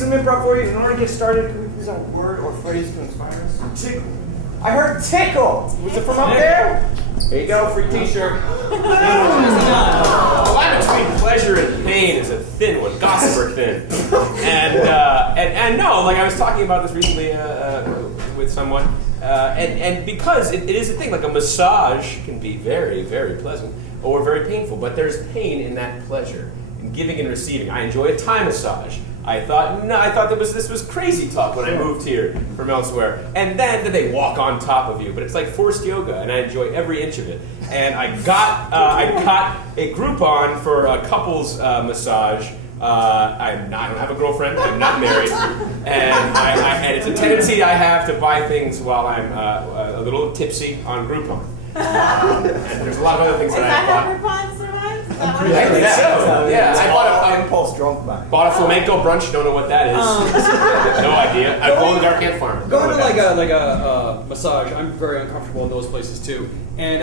some improv for you. In order to get started, can we please have a word or phrase to inspire us? Tickle. I heard tickle. Was it from up there? There you go, free t-shirt. The line between pleasure and pain is a thin one, Gossamer thin. And no, like I was talking about this recently with someone, and because it is a thing, like a massage can be very, very pleasant or very painful, but there's pain in that pleasure, in giving and receiving. I enjoy a Thai massage. I thought this was crazy talk when I moved here from elsewhere. And then they walk on top of you, but it's like forced yoga, and I enjoy every inch of it. And I got a Groupon for a couples massage. I don't have a girlfriend. I'm not married, and it's a tendency I have to buy things while I'm a little tipsy on Groupon. And there's a lot of other things that I bought. Groupon survives? I think so. Yeah, I bought a impulse drunk by. Bought a flamenco brunch. Don't know what that is. No idea. I go in the dark ant farm. Going to like a massage, I'm very uncomfortable in those places too. And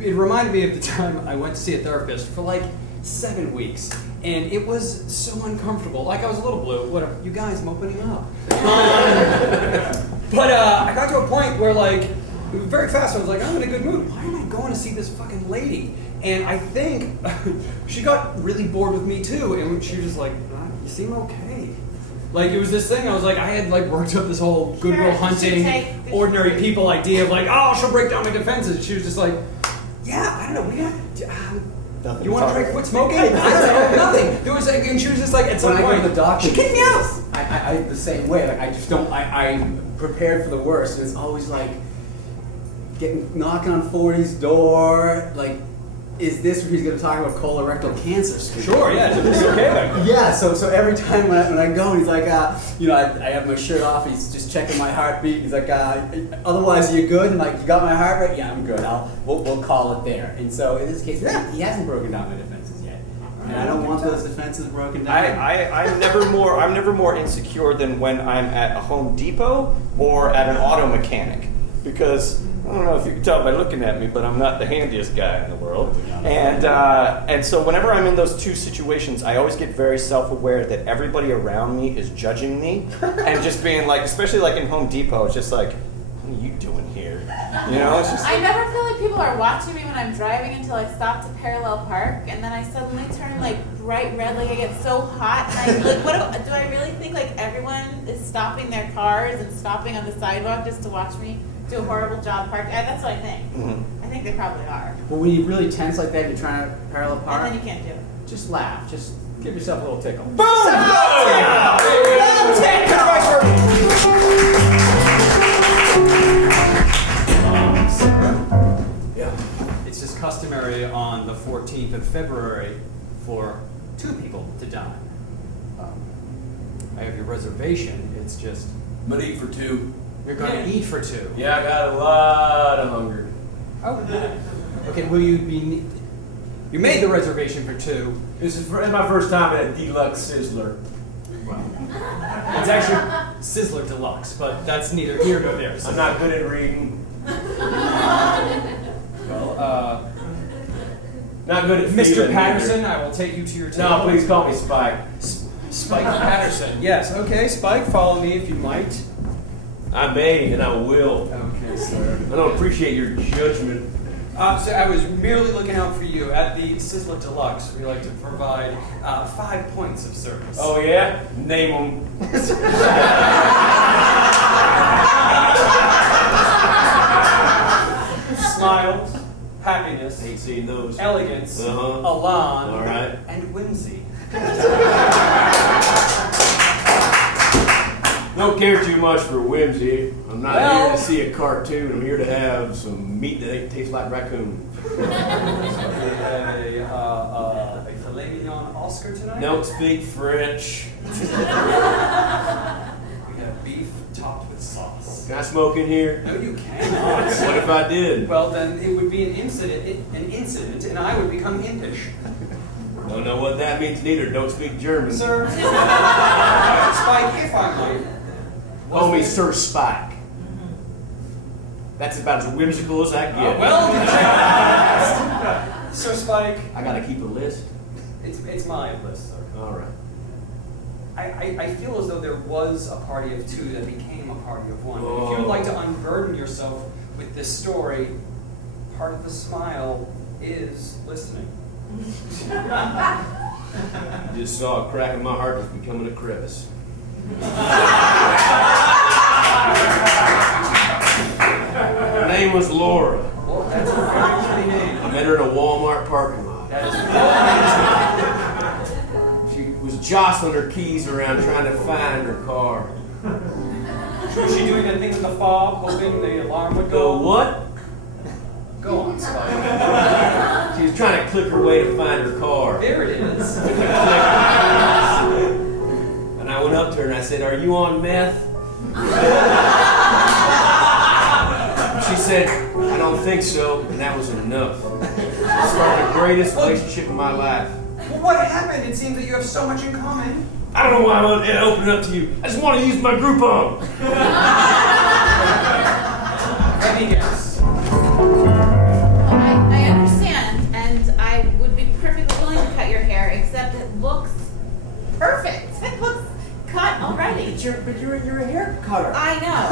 it reminded me of the time I went to see a therapist for like 7 weeks, and it was so uncomfortable. Like I was a little blue. Whatever. You guys, I'm opening up. But I got to a point where like very fast I was like, I'm in a good mood. Why am I going to see this fucking lady? And I think she got really bored with me too, and she was just like, you seem okay. Like it was this thing, I was like, I had like worked up this whole Goodwill Hunting, ordinary people idea of like, oh, she'll break down my defenses. She was just like, yeah, I don't know, we got, you want to try quit smoking? I don't know, nothing. There was like, and she was just like, at some point, when I go to the doctor, she kicked me out. I the same way, like I just don't, I'm prepared for the worst, and it's always like, knocking on 40's door, like, is this where he's going to talk about colorectal cancer? Sure, yeah, it's okay. Yeah, so every time when I go, he's like, I have my shirt off, he's just checking my heartbeat. He's like, otherwise, are you good? And like, you got my heart rate? Yeah, I'm good. We'll call it there. And so in this case, he hasn't broken down my defenses yet, and I don't want those defenses broken down. I'm never more insecure than when I'm at a Home Depot or at an auto mechanic, because I don't know if you can tell by looking at me, but I'm not the handiest guy in the world. And so whenever I'm in those two situations, I always get very self-aware that everybody around me is judging me and just being like, especially like in Home Depot, it's just like, what are you doing here? You know, it's just. I never feel like people are watching me when I'm driving until I stop to parallel park, and then I suddenly turn like bright red, like I get so hot. And do I really think like everyone is stopping their cars and stopping on the sidewalk just to watch me do a horrible job park? That's what I think. Mm-hmm. I think they probably are. Well, when you really tense like that, you're trying to parallel park. And then you can't do it. Just laugh. Just give yourself a little tickle. Boom! It's just customary on the 14th of February for 2 people to dine. I have your reservation. It's just I'm gonna eat for 2. you're going to eat for 2. Yeah, I got a lot of hunger. Oh. Okay, will you be? You made the reservation for 2. This is my first time at a deluxe sizzler. It's actually Sizzler Deluxe, but that's neither here nor there. I'm not good at reading. Well, Not good at Mr. feeling Patterson, either. I will take you to your table. No, please call me Spike. Spike Patterson. Yes. Okay, Spike, follow me if you might. I may and I will. Okay, sir. I don't appreciate your judgment. So I was merely looking out for you. At the Sizzler Deluxe, we like to provide 5 points of service. Oh yeah? Name them. Smiles, happiness, Ain't seen those. elegance, Uh-huh. elan, All right. and whimsy. Don't care too much for whimsy. I'm not Well- here to see a cartoon. I'm here to have some meat that tastes like raccoon. We have a filet mignon Oscar tonight. Don't speak French. We have beef topped with sauce. Can I smoke in here? No, you cannot. What if I did? Well, then it would be an incident, and I would become impish. Don't know what that means neither. Don't speak German. Sir, Spike, if I might. Call me Sir Spike. That's about as whimsical as I get. Sir Spike. I gotta keep a list. It's my list, sir. All right. I feel as though there was a party of two that became a party of one. If you would like to unburden yourself with this story, part of the smile is listening. I just saw a crack in my heart was becoming a crevice. Her name was Laura. Well, that's a very pretty name. I met her in a Walmart parking lot. That is She was jostling her keys around trying to find her car. Was she doing that thing in the fob, hoping the alarm would The go? what? Go on, Spike. She was trying to click her way to find her car. There it is. And I went up to her and I said, "Are you on meth?" She said, "I don't think so," and that was enough. It started the greatest relationship in my life. Well, what happened? It seems that you have so much in common. I don't know why I want to open it up to you. I just want to use my Groupon. Let me guess. I understand, and I would be perfectly willing to cut your hair, except it looks perfect. It looks cut already. But you're a hair cutter. I know.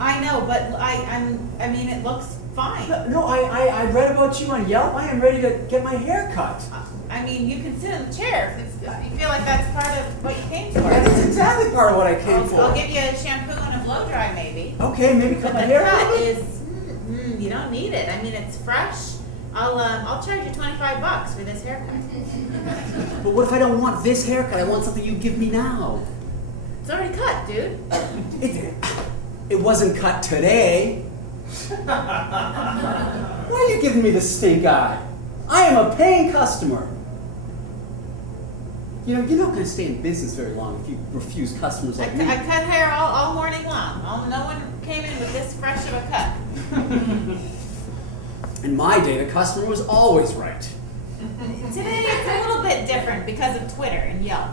I know, but I mean, it looks fine. No, I read about you on Yelp. I am ready to get my hair cut. I mean, you can sit in the chair if you feel like that's part of what you came for. That's exactly part of what I came for. I'll give you a shampoo and a blow dry, maybe. Okay, maybe cut But my the hair. cut is, you don't need it. I mean, it's fresh. I'll charge you $25 for this haircut. But what if I don't want this haircut? I want something you give me now. It's already cut, dude. It wasn't cut today. Why are you giving me the stink eye? I am a paying customer. You know, you're not going to stay in business very long if you refuse customers like me. I cut hair all morning long. No one came in with this fresh of a cut. In my day, the customer was always right. Today it's a little bit different because of Twitter and Yelp.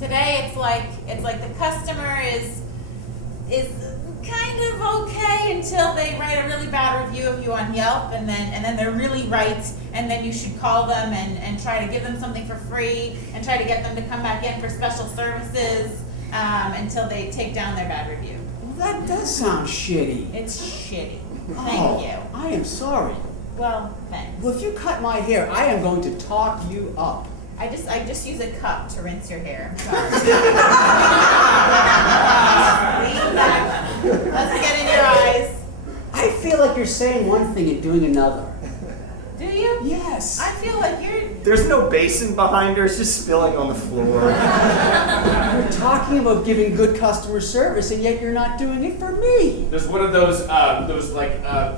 Today it's like the customer is kind of okay until they write a really bad review of you on Yelp, and then they're really right, and then you should call them and try to give them something for free and try to get them to come back in for special services until they take down their bad review. Well, that does sound shitty. It's shitty. Oh, Thank you. I am sorry. Well, thanks. Well, if you cut my hair, I am going to talk you up. I just use a cup to rinse your hair. I'm sorry. Lean back. Let's get in your eyes. I feel like you're saying one thing and doing another. Do you? Yes. I feel like you're. There's no basin behind her. It's just spilling on the floor. You're talking about giving good customer service, and yet you're not doing it for me. There's one of those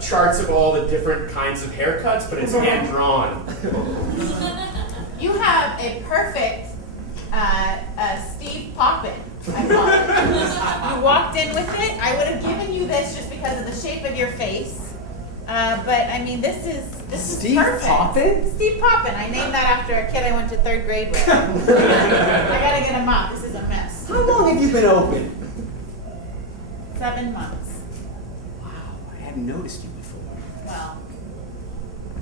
charts of all the different kinds of haircuts, but it's hand drawn. You have a perfect Steve Poppin, I call it. You walked in with it. I would have given you this just because of the shape of your face. But I mean, this is Steve perfect. Poppin? Steve Poppin. I named that after a kid I went to 3rd grade with. I gotta get him up. This is a mess. How long have you been open? 7 months. Wow, I hadn't noticed you before. Well,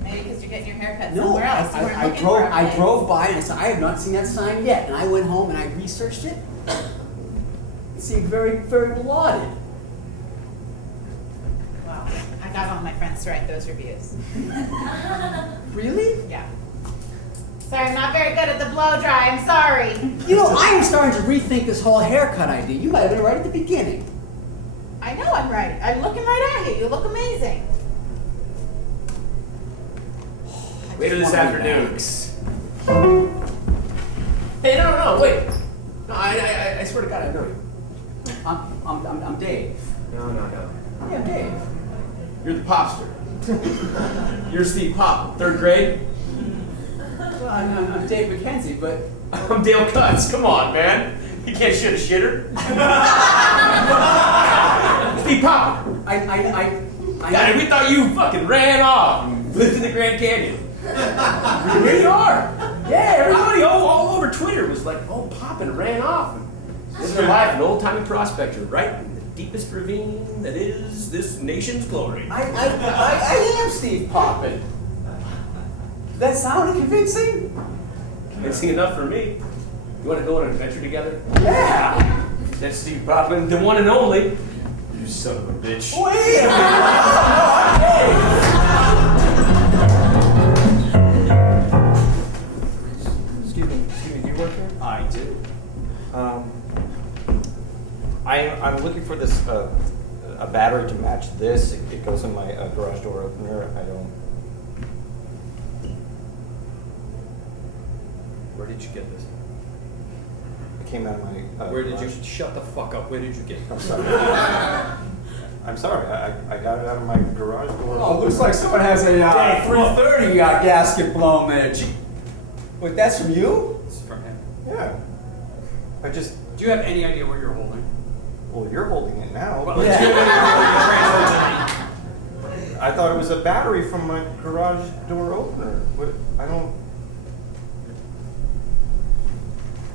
maybe because you're getting your haircut No, somewhere else. You weren't I looking for a place. drove by and I said, I have not seen that sign yet. And I went home and I researched it. It seemed very, very lauded. Well, I got all my friends to write those reviews. Really? Yeah. Sorry, I'm not very good at the blow dry. I'm sorry. You know, I am starting to rethink this whole haircut idea. You might have been right at the beginning. I know I'm right. I'm looking right at you. You look amazing. Later this One of the afternoon. banks. Hey, no, wait. No, I swear to God, I know you. I'm Dave. No. Yeah, I'm Dave. You're the popster. You're Steve Pop, 3rd grade. Well, I'm Dave McKenzie, but I'm Dale Cutts. Come on, man. You can't shit a shitter. Steve Pop. God, we thought you fucking ran off and lived in the Grand Canyon. Here you are. Yeah, everybody all over Twitter was like, oh, Poppin' ran off. Living their life, an old-timey prospector, right in the deepest ravine that is this nation's glory. I am Steve Poppin. Does that sound convincing? Convincing enough for me. You want to go on an adventure together? Yeah. That's Steve Bachman, the one and only. You son of a bitch. Wait a minute. Excuse me, do you work here? I do. I'm looking for this a battery to match this. It goes in my garage door opener. I don't. Where did you get this? It came out of my. Where did you garage. shut the fuck up? Where did you get it? I'm sorry. I'm sorry. I got it out of my garage door. Oh, looks like someone has a 330 gasket blown there. Wait, that's from you? It's from him. Yeah. I just. Do you have any idea what you're holding? Well, you're holding it now. Well, but- do you have any idea what you're transferring to me? I thought it was a battery from my garage door opener. What? I don't.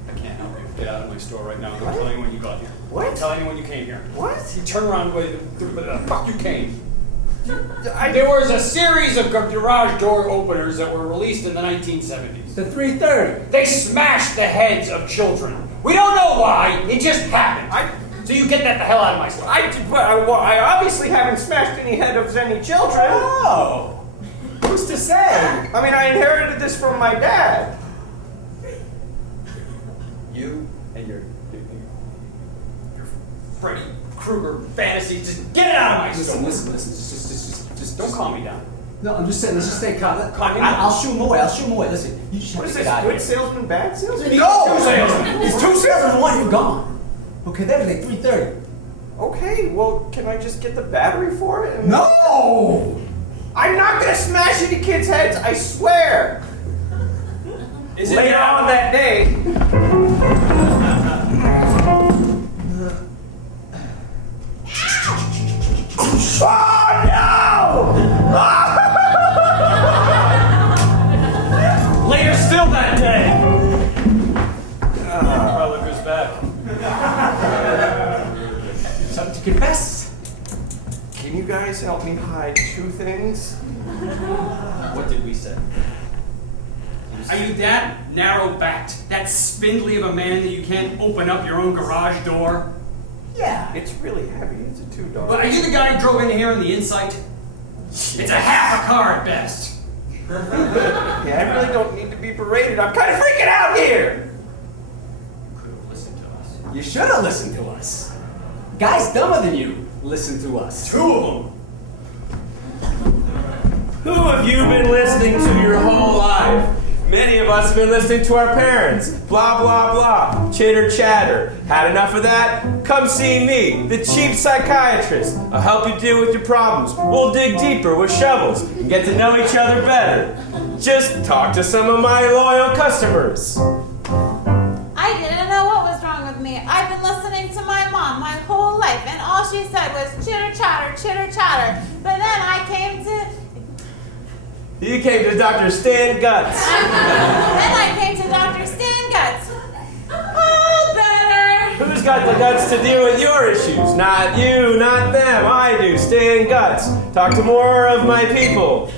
I can't help you. Get out of my store right now. I'm telling you when you got here. What? I'm telling you when you came here. What? You turn around where the fuck you came. There was a series of garage door openers that were released in the 1970s. The 330. They smashed the heads of children. We don't know why. It just happened. So you get that the hell out of my store. I obviously haven't smashed any head of any children. Oh. Who's to say? I mean, I inherited this from my dad. You and your Freddy Krueger fantasies, just get it out of my store. Listen. Just don't calm me down. No, I'm just saying, let's just stay calm. Calm me down. I'll shoot him away. Listen, you just have What to is get this? out of Good here. salesman, bad salesman? No! Two salesmen. It's 2 salesmen, 1, you're gone. Okay, that was like 330. Okay, well, can I just get the battery for it? And- No! I'm not gonna smash any kids' heads, I swear. Is it Later now? on that day. Later still that day. Brother goes back. Something to confess? Can you guys help me hide 2 things? What did we say? Are you that narrow-backed, that spindly of a man that you can't open up your own garage door? Yeah. It's really heavy. It's a 2-door. Well, are you the guy who drove in here in the Insight? It's a half a car at best. Yeah, I really don't need to be berated. I'm kind of freaking out here. You could have listened to us. You should have listened to us. Guys dumber than you, listen to us. 2 of them. Who have you been listening to your whole life? Many of us have been listening to our parents. Blah, blah, blah. Chitter chatter. Had enough of that? Come see me, the cheap psychiatrist. I'll help you deal with your problems. We'll dig deeper with shovels and get to know each other better. Just talk to some of my loyal customers. I didn't know what was wrong with me. I've been listening to my mom my whole life, and all she said was chitter chatter, chitter chatter. But then I came to. You came to Dr. Stan Guts. Then I came to Dr. Stan Guts. All better. Who's got the guts to deal with your issues? Not you, not them. I do. Stan Guts. Talk to more of my people.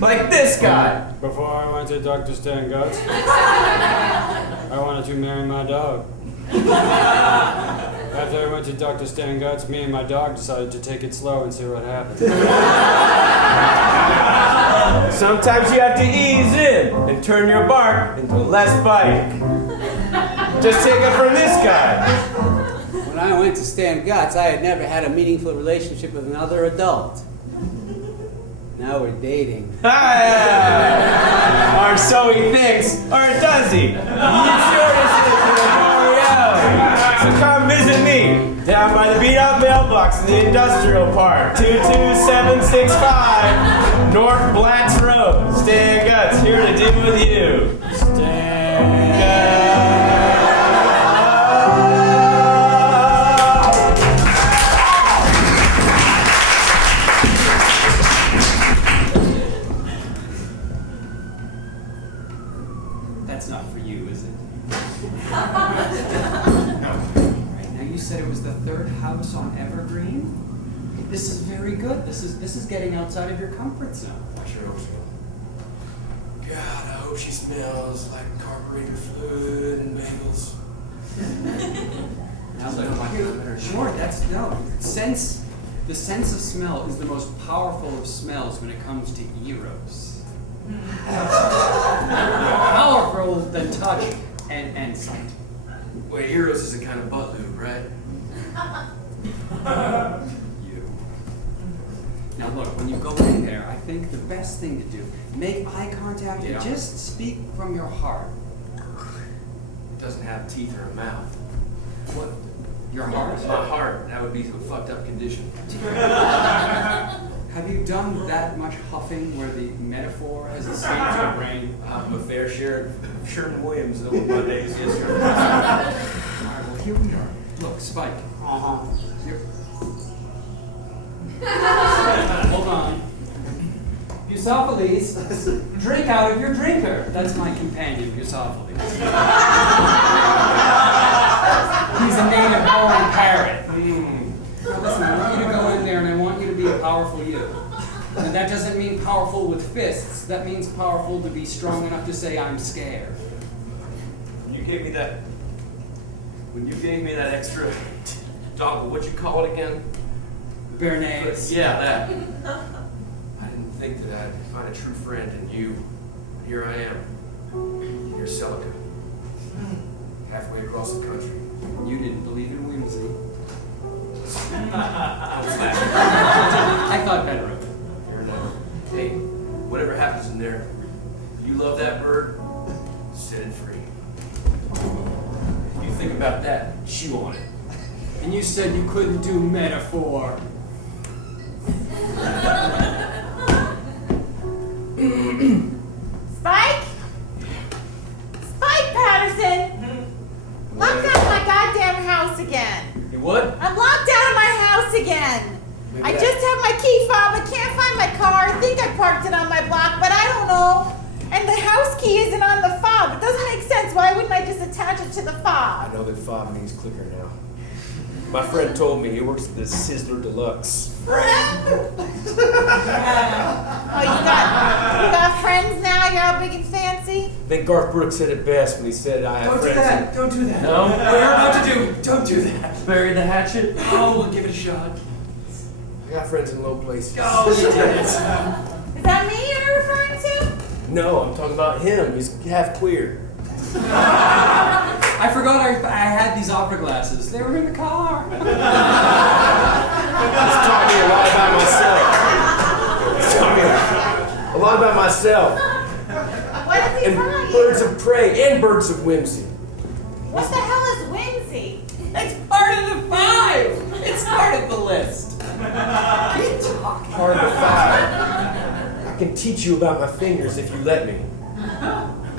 Like this guy. Before I went to Dr. Stan Guts, I wanted to marry my dog. After I went to Dr. Stan Guts, me and my dog decided to take it slow and see what happened. Sometimes you have to ease in and turn your bark into less bite. Just take it from this guy. When I went to Stan Guts, I had never had a meaningful relationship with another adult. Now we're dating. Or so he thinks, or does he? It's your decision and your reality. So come visit me down by the beat-up mailbox in the industrial park, 22765 North Blatz Road. Stan Guts, here to deal with you. Stan Guts. That's not for you, is it? Right, now you said it was the 3rd house on Evergreen? This is very good. This is getting outside of your comfort zone. I sure hope so. God, I hope she smells like carburetor fluid and bagels. Sure, that's no sense. The sense of smell is the most powerful of smells when it comes to eros. Powerful than touch and sight. Wait, Eros is a kind of butt lube, right? You. Now look, when you go in there, I think the best thing to do, make eye contact and just speak from your heart. It doesn't have teeth or a mouth. What? Your heart? My heart, that would be a fucked up condition. Have you done that much huffing where the metaphor has escaped your brain? I'm a fair share of Sherman-Williams over my days yesterday. All right, well, here we are. Look, Spike. Here. Hold on. Eusophiles, drink out of your drinker. That's my companion, Eusophiles. He's a native born parrot. Now listen, I want you to go in there and I want you to be a powerful you. And that doesn't mean powerful with fists. That means powerful to be strong enough to say, I'm scared. When you gave me that extra dog, what'd you call it again? Bernays. Yeah, that. I didn't think that I'd find a true friend in you. Here I am. You're Celica. Halfway across the country. You didn't believe in whimsy. I was laughing. I thought better of it. Fair enough. Hey, whatever happens in there, you love that bird, set it free. You think about that, chew on it. And you said you couldn't do metaphor. Spike? Spike Patterson! Locked out of my goddamn house again. You what? I'm locked out of my house again. I just have my key fob. I can't find my car. I think I parked it on my block, but I don't know. And the house key isn't on the fob. It doesn't make sense. Why wouldn't I just attach it to the fob? I know that fob means clicker now. My friend told me he works at the Sizzler Deluxe. Friend? Oh, you got friends now? You're all big and fancy? I think Garth Brooks said it best when he said, I have friends. Don't do that. No? What you're about to do, don't do that. Bury the hatchet? Oh, we'll give it a shot. I got friends in low places. Oh, you did it. Is that me you're referring to? No, I'm talking about him. He's half queer. I forgot I had these opera glasses. They were in the car. He's taught me a lot about myself. He's taught me a lot about myself. What does he And tell you? birds of prey and birds of whimsy. What the hell is whimsy? It's part of the 5. It's part of the list. Part of the 5. I can teach you about my fingers if you let me.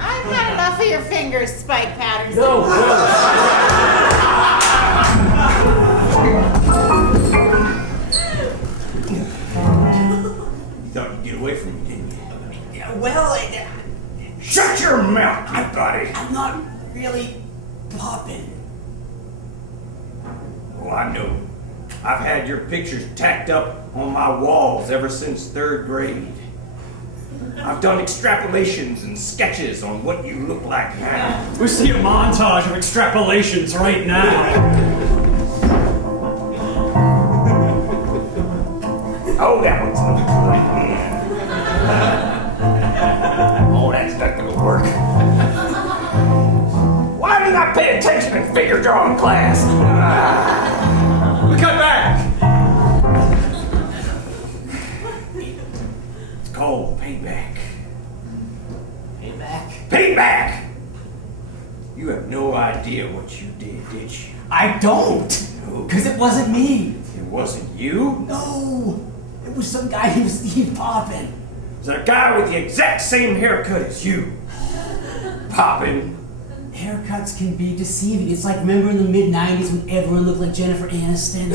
I've had enough of your fingers, Spike Patterson. No. You thought you'd get away from me, didn't you? Yeah, well, Shut your mouth, you buddy! I'm not really popping. Well, I know. I've had your pictures tacked up on my walls ever since 3rd grade. I've done extrapolations and sketches on what you look like now. We see a montage of extrapolations right now. Oh, that one's looking good. Oh, that's not gonna work. Why didn't I pay attention in figure drawing class? We cut back. It's called payback. Payback? Payback! You have no idea what you did you? I don't. No. Because it wasn't me. It wasn't you? No. It was some guy named Steve Poppin. It was a guy with the exact same haircut as you. Poppin'. Haircuts can be deceiving. It's like, remember in the mid-90s when everyone looked like Jennifer Aniston?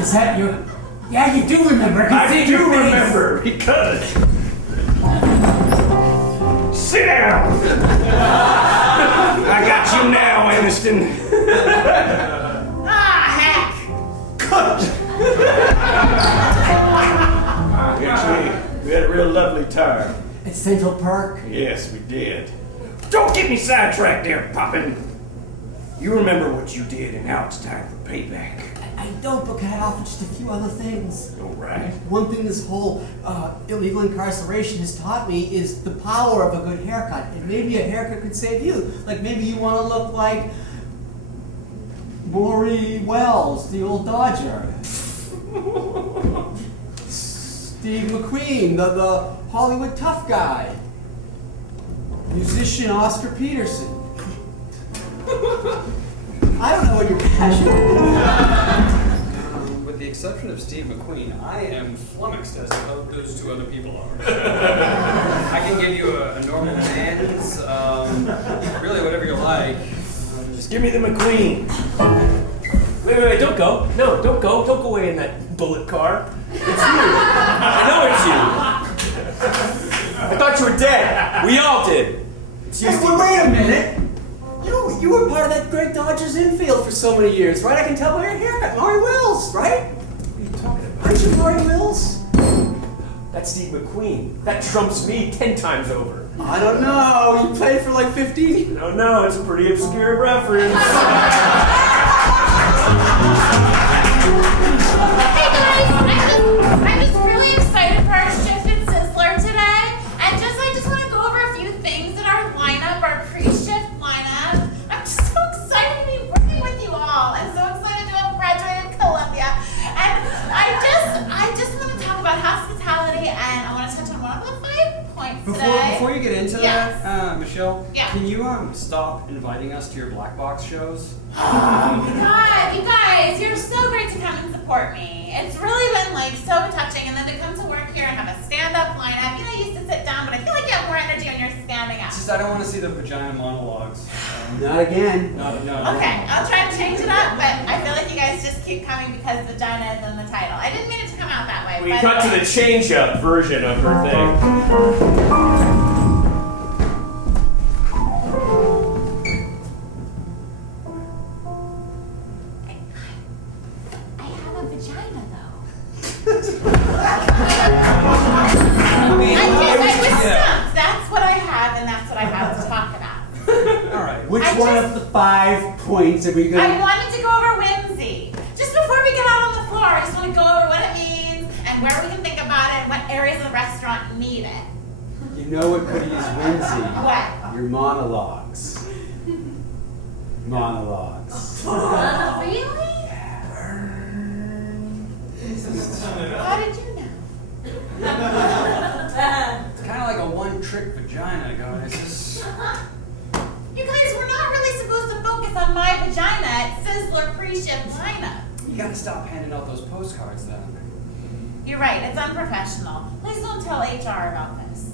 Is that your... Yeah, you do remember. I I do remember because... Sit down! I got you now, Aniston. Ah, heck! Actually, We had a real lovely time. At Central Park. Yes, we did. Don't get me sidetracked there, Poppin'. You remember what you did, and now it's time for payback. I don't, but can I offer just a few other things? All right. One thing this whole illegal incarceration has taught me is the power of a good haircut. And maybe a haircut could save you. Like maybe you want to look like Maury Wells, the old Dodger. Steve McQueen, the Hollywood tough guy. Musician Oscar Peterson. I don't know what you're passionate With the exception of Steve McQueen, I am flummoxed as to how those two other people are. I can give you a normal man's, really whatever you like. Just give me the McQueen. Wait, don't go. No, don't go. Don't go away in that bullet car. It's you. I know it's you. I thought you were dead. We all did. It's you, Hey, Steve. wait a minute! You were part of that great Dodgers infield for so many years, right? I can tell by your haircut. Maury Wills, right? What are you talking about? Aren't you Maury Wills? That's Steve McQueen. That trumps me 10 times over. I don't know. You played for like 15. No, it's a pretty obscure reference. Hey guys, I'm just really excited for our shift in Sizzler today. And I just want to go over a few things in our lineup, our pre-shift lineup. I'm just so excited to be working with you all. I'm so excited to have graduated Columbia. And I just want to talk about hospitality, and I want to touch on one of the 5 points today. Before you get into Yes. that, Michelle, Yeah. can you stop inviting us to your black box shows? God, you guys, you're so great to come and support me. It's really been like so touching, and then to come to work here and have a stand-up lineup. You know, you used to sit down, but I feel like you have more energy when you're standing up. It's just I don't want to see the vagina monologues. Not again. No. Okay, I'll try to change it up, but I feel like you guys just keep coming because vagina is in the title. I didn't mean it to come out that way. We by cut the to way. the change-up version of her thing. I have a vagina, though. I was stumped. That's what I have, and that's what I have to talk about. All right. Which I one just- of the 5 points are we going I wanted to go over whimsy. Just before we get out on the floor, I just want to go over what it means and where we can think about it and what areas of the restaurant need it. You know what could use whimsy? What? Your monologues. Monologues. Really? How did you know? It's kind of like a one-trick vagina, guys. You guys, we're not really supposed to focus on my vagina at Sizzler pre-shift lineup. You gotta stop handing out those postcards then. You're right, it's unprofessional. Please don't tell HR about this.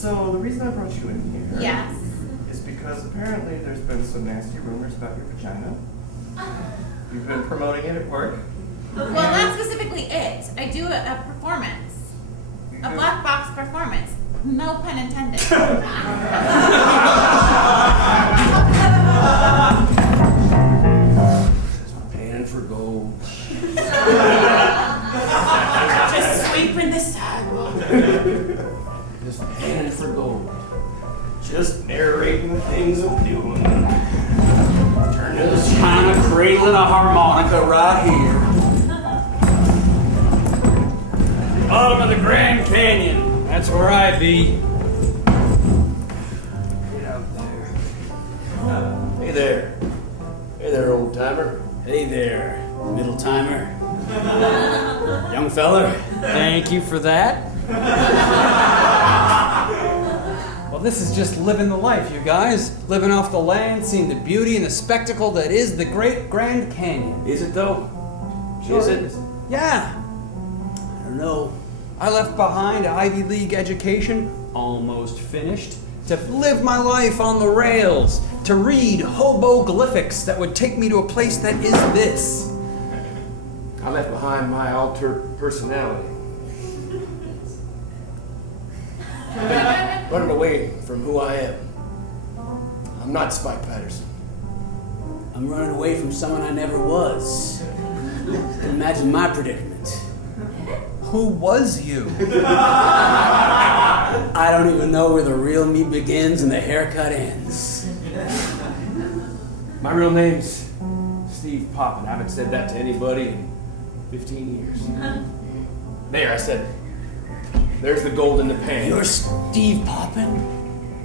So the reason I brought you in here Yes. is because apparently there's been some nasty rumors about your vagina. You've been promoting it at work. Well, not specifically it. I do a performance. A black box performance. No pun intended. Pan for gold. Just sweeping the sidewalk. Just pan for gold. Just narrating the things I'm doing. Just kind of cradling a harmonica right here. Bottom of the Grand Canyon. That's where I be. Get out there. Hey there. Hey there, old timer. Hey there, middle timer. Young feller. Thank you for that. Well, this is just living the life, you guys. Living off the land, seeing the beauty and the spectacle that is the Great Grand Canyon. Is it though? Sure Is it? Yeah. I don't know. I left behind an Ivy League education, almost finished, to live my life on the rails, to read hoboglyphics that would take me to a place that is this. I left behind my altered personality. Running away from who I am. I'm not Spike Patterson. I'm running away from someone I never was. Imagine my predicament. Who was you? I don't even know where the real me begins and the haircut ends. My real name's Steve Poppin. I haven't said that to anybody in 15 years. There, I said, there's the gold in the pan. You're Steve Poppin?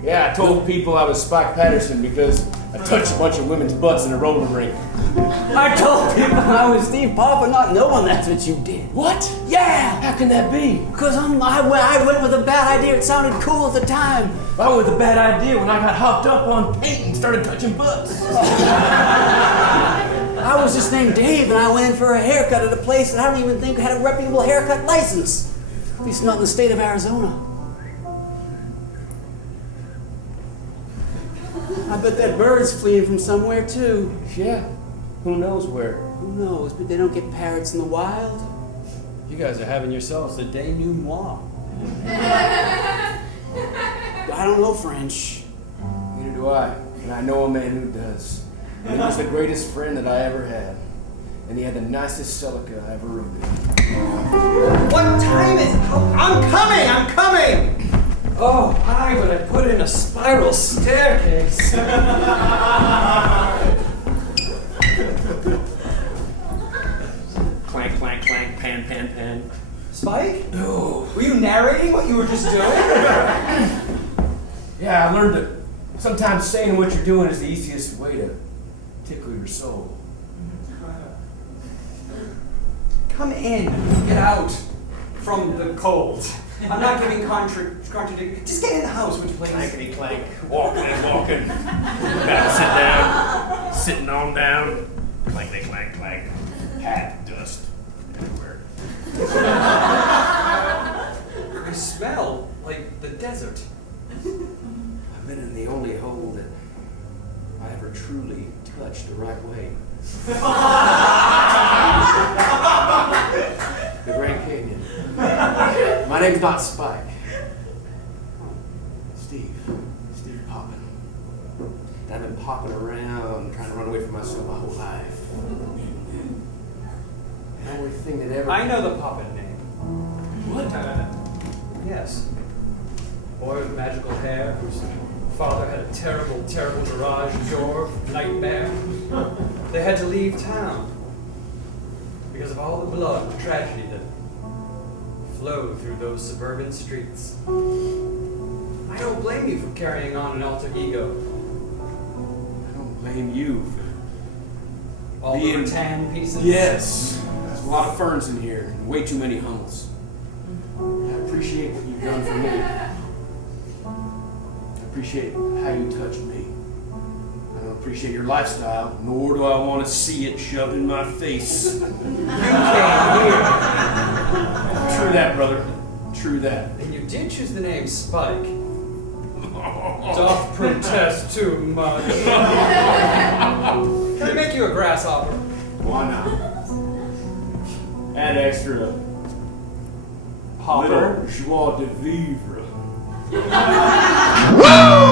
Yeah, I told people I was Spike Patterson because I touched a bunch of women's butts in a roller rink. I told people I was Steve Poppin, not knowing that's what you did. What? Yeah! How can that be? Because I went with a bad idea. It sounded cool at the time. I went with a bad idea when I got hopped up on paint and started touching butts. I was just named Dave, and I went in for a haircut at a place that I don't even think had a reputable haircut license. At least not in the state of Arizona. I bet that bird's fleeing from somewhere, too. Yeah, who knows where? Who knows, but they don't get parrots in the wild. You guys are having yourselves a denouement. I don't know French. Neither do I, and I know a man who does. And he was the greatest friend that I ever had. And he had the nicest Celica I ever rode in. What time is it? I'm coming! Oh, hi, but I put in a spiral staircase. Clank, clank, clank, pan, pan, pan. Spike? No. Were you narrating what you were just doing? Yeah, I learned that sometimes saying what you're doing is the easiest way to tickle your soul. Come in. Get out from the cold. I'm not giving contradiction. Just get in the house, would you please? Clankety clank, walking and walking. Gotta sit down, sitting on down. Clankety clank, clank. Hat, dust, everywhere. I smell like the desert. I've been in the only hole that I ever truly touched the right way. The Grand Canyon. My name's not Spike. Steve Poppin. I've been popping around, trying to run away from myself my whole life. The only thing that ever... I know the Poppin name. What? Yes. Boy with magical hair whose father had a terrible, terrible garage door nightmare. They had to leave town because of all the blood and tragedy that flowed through those suburban streets. I don't blame you for carrying on an alter ego. I don't blame you for All the being... rattan pieces? Yes. There's a lot of ferns in here, and way too many hummels. I appreciate what you've done for me. I appreciate how you touched me. I don't appreciate your lifestyle, nor do I want to see it shoved in my face. You came here. True that, brother. True that. And you did choose the name Spike. Doth protest too much. Can I make you a grasshopper? Why not? Add extra Hopper. little joie de vivre. Woo!